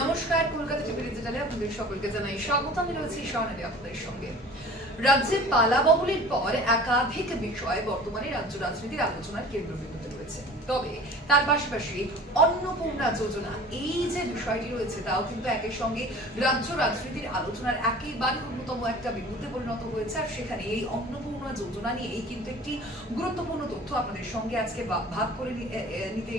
নমস্কার, কলকাতা টিভি ডিজিটালে আপনাদের সকলকে জানাই স্বাগত। আমি রয়েছি স্বর্ণালী আপনাদের সঙ্গে। রাজ্যে পালা বদলের পর একাধিক বিষয় বর্তমানে রাজ্য রাজনীতির আলোচনার কেন্দ্রবিন্দুতে রয়েছে। তবে তার পাশাপাশি অন্নপূর্ণা যোজনা এই যে বিষয়টি রয়েছে তাও কিন্তু একের সঙ্গে রাজ্য রাজনীতির আলোচনার একেবারে অন্যতম একটা বিন্দুতে পরিণত হয়েছে। আর সেখানে এই অন্নপূর্ণা যোজনা নিয়েই কিন্তু একটি গুরুত্বপূর্ণ তথ্য আপনাদের সঙ্গে আজকে ভাগ করে নিতে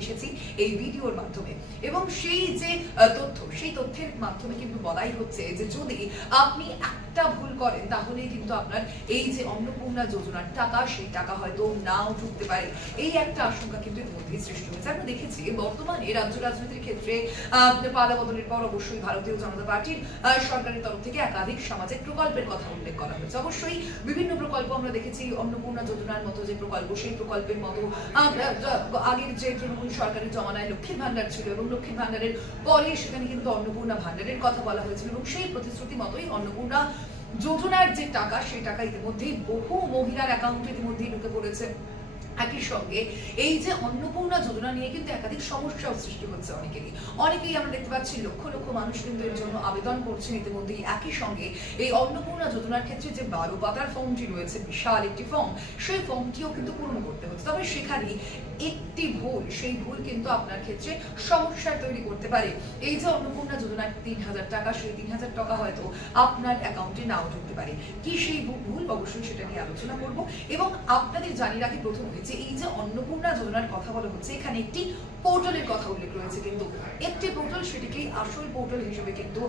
এসেছি এই ভিডিওর মাধ্যমে। এবং সেই যে তথ্য, সেই তথ্যের মাধ্যমে কিন্তু বলাই হচ্ছে যে যদি আপনি একটা ভুল করেন তাহলে কিন্তু আপনার এই যে অন্নপূর্ণা যোজনার টাকা, সেই টাকা হয়তো নাও ঢুকতে পারে। এই একটা আশঙ্কা কিন্তু এর মধ্যেই সৃষ্টি হয়েছে। আমরা দেখেছি বর্তমানে রাজ্য রাজনীতির ক্ষেত্রে পালা বদলের পর অবশ্যই ভারতীয় জনতা পার্টির সরকারের তরফ থেকে একাধিক সামাজিক প্রকল্পের কথা উল্লেখ করা হয়েছে। অবশ্যই বিভিন্ন প্রকল্প আমরা দেখেছি, অন্নপূর্ণা যোজনার মতো যে প্রকল্প, সেই প্রকল্পের মতো আগের যে তৃণমূল সরকারের জমানায় লক্ষ্মীর ভান্ডার ছিল এবং লক্ষ্মীর ভান্ডারের পরে সেখানে কিন্তু অন্নপূর্ণা ভান্ডারের কথা বলা হয়েছিল এবং সেই প্রতিশ্রুতি মতোই অন্নপূর্ণা যোজনার যে টাকা, সেই টাকা ইতিমধ্যেই বহু মহিলার অ্যাকাউন্টে ইতিমধ্যেই ঢুকে পড়েছে। একই সঙ্গে এই যে অন্নপূর্ণা যোজনা নিয়ে কিন্তু একাধিক সমস্যাও সৃষ্টি হচ্ছে অনেকেই আমরা দেখতে পাচ্ছি লক্ষ লক্ষ মানুষ কিন্তু এর জন্য আবেদন করছেন ইতিমধ্যেই। একই সঙ্গে এই অন্নপূর্ণা যোজনার ক্ষেত্রে যে 12 পাতার ফর্মটি রয়েছে, বিশাল একটি ফর্ম, সেই ফর্মটিও কিন্তু পূরণ করতে হচ্ছে। তবে সেখানে একটি ভুল, সেই ভুল কিন্তু আপনার ক্ষেত্রে সমস্যা তৈরি করতে পারে। এই যে অন্নপূর্ণা যোজনার 3000 টাকা, সেই 3000 টাকা হয়তো আপনার অ্যাকাউন্টে নাও ঢুকতে পারে। কি সেই ভুল, অবশ্যই সেটা নিয়ে আলোচনা করব। এবং আপনাদের জানিয়ে রাখি প্রথমে যে এই যে অন্নপূর্ণা যোজনার কথা বলা হচ্ছে, এখানে একটি পোর্টালের কথা উল্লেখ রয়েছে। কিন্তু একটি পোর্টাল, সেটিকেই আসল পোর্টাল হিসেবে কিন্তু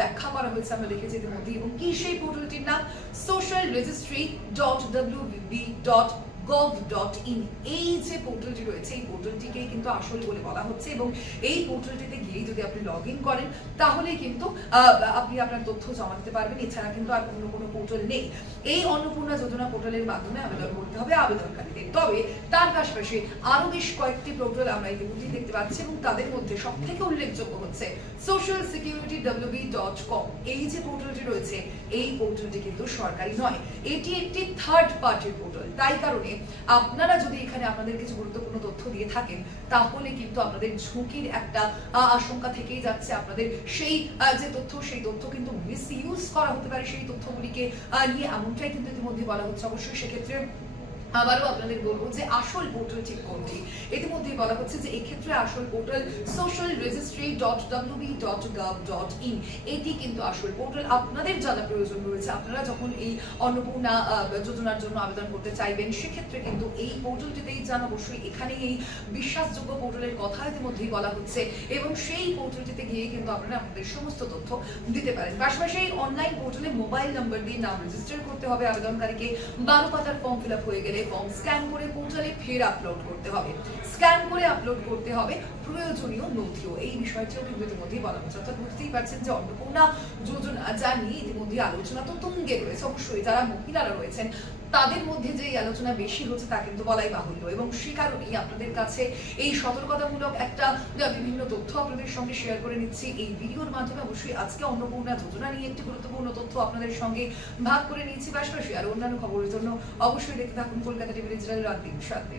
ব্যাখ্যা করা হয়েছে, আমরা দেখেছি ইতিমধ্যে। এবং কি সেই পোর্টালটির নাম socialregistry.wb.gov.in। এই যে পোর্টালটি রয়েছে, এই পোর্টালটিকেই কিন্তু আসল বলে বলা হচ্ছে। এবং এই পোর্টালটিতে গিয়ে যদি আপনি লগ ইন করেন তাহলে কিন্তু আপনি আপনার তথ্য জমা দিতে পারবেন। এছাড়া কিন্তু আর অন্য কোনো পোর্টাল নেই। এই অন্নপূর্ণা যোজনা পোর্টালের মাধ্যমে আবেদন করতে হবে আবেদনকারীদের। তবে তার পাশাপাশি আরো বেশ কয়েকটি পোর্টাল আমরা ইতিমধ্যেই দেখতে পাচ্ছি এবং তাদের মধ্যে সব থেকে উল্লেখযোগ্য হচ্ছে socialsecurity.wb.com। এই যে পোর্টালটি রয়েছে, এই পোর্টালটি কিন্তু সরকারি নয়, এটি একটি থার্ড পার্টির পোর্টাল। তাই কারণে আপনারা যদি এখানে আপনাদের কিছু গুরুত্বপূর্ণ তথ্য দিয়ে থাকেন তাহলে কিন্তু আপনাদের ঝুঁকির একটা আশঙ্কা থেকেই যাচ্ছে। আপনাদের সেই যে তথ্য, সেই তথ্য কিন্তু মিসইউজ করা হতে পারে সেই তথ্যগুলিকে নিয়ে, এমনটাই কিন্তু ইতিমধ্যে বলা হচ্ছে। অবশ্যই সেক্ষেত্রে আবারও আপনাদের বলবো যে আসল পোর্টাল ঠিক কোনটি। ইতিমধ্যেই বলা হচ্ছে যে এক্ষেত্রে আসল পোর্টাল socialregistry.wb.gov.in। এটি কিন্তু আসল পোর্টাল। আপনাদের জানা প্রয়োজন রয়েছে, আপনারা যখন এই অন্নপূর্ণা যোজনার জন্য আবেদন করতে চাইবেন সেক্ষেত্রে কিন্তু এই পোর্টালটিতেই যান। অবশ্যই এখানে এই বিশ্বাসযোগ্য পোর্টালের কথা ইতিমধ্যেই বলা হচ্ছে এবং সেই পোর্টালটিতে গিয়ে কিন্তু আপনারা আপনাদের সমস্ত তথ্য দিতে পারেন। পাশাপাশি এই অনলাইন পোর্টালে মোবাইল নাম্বার দিয়ে নাম রেজিস্টার করতে হবে আবেদনকারীকে। 12 পাতার ফর্ম ফিল আপ হয়ে গেলে ফর্ম স্ক্যান করে পোর্টালে ফের আপলোড করতে হবে। স্ক্যান করে আপলোড করতে হবে প্রয়োজনীয় নথিও। এই বিষয়টিও কিন্তু ইতিমধ্যেই বলা হচ্ছে। অর্থাৎ বুঝতেই পারছেন যে অন্নপূর্ণা যোজনা যা নিয়ে ইতিমধ্যে আলোচনা তো তুঙ্গে রয়েছে। অবশ্যই যারা মহিলারা রয়েছেন তাদের মধ্যে যে আলোচনা বেশি হচ্ছে তা কিন্তু বলাই বাহুল্য। এবং সে কারণেই আপনাদের কাছে এই সতর্কতামূলক একটা বিভিন্ন তথ্য আপনাদের সঙ্গে শেয়ার করে নিচ্ছি এই ভিডিওর মাধ্যমে। অবশ্যই আজকে অন্নপূর্ণা যোজনা নিয়ে একটি গুরুত্বপূর্ণ তথ্য আপনাদের সঙ্গে ভাগ করে নিচ্ছি। পাশাপাশি আর অন্যান্য খবরের জন্য অবশ্যই দেখতে থাকুন কলকাতা টিভি ডিজিটাল রাত 3-7।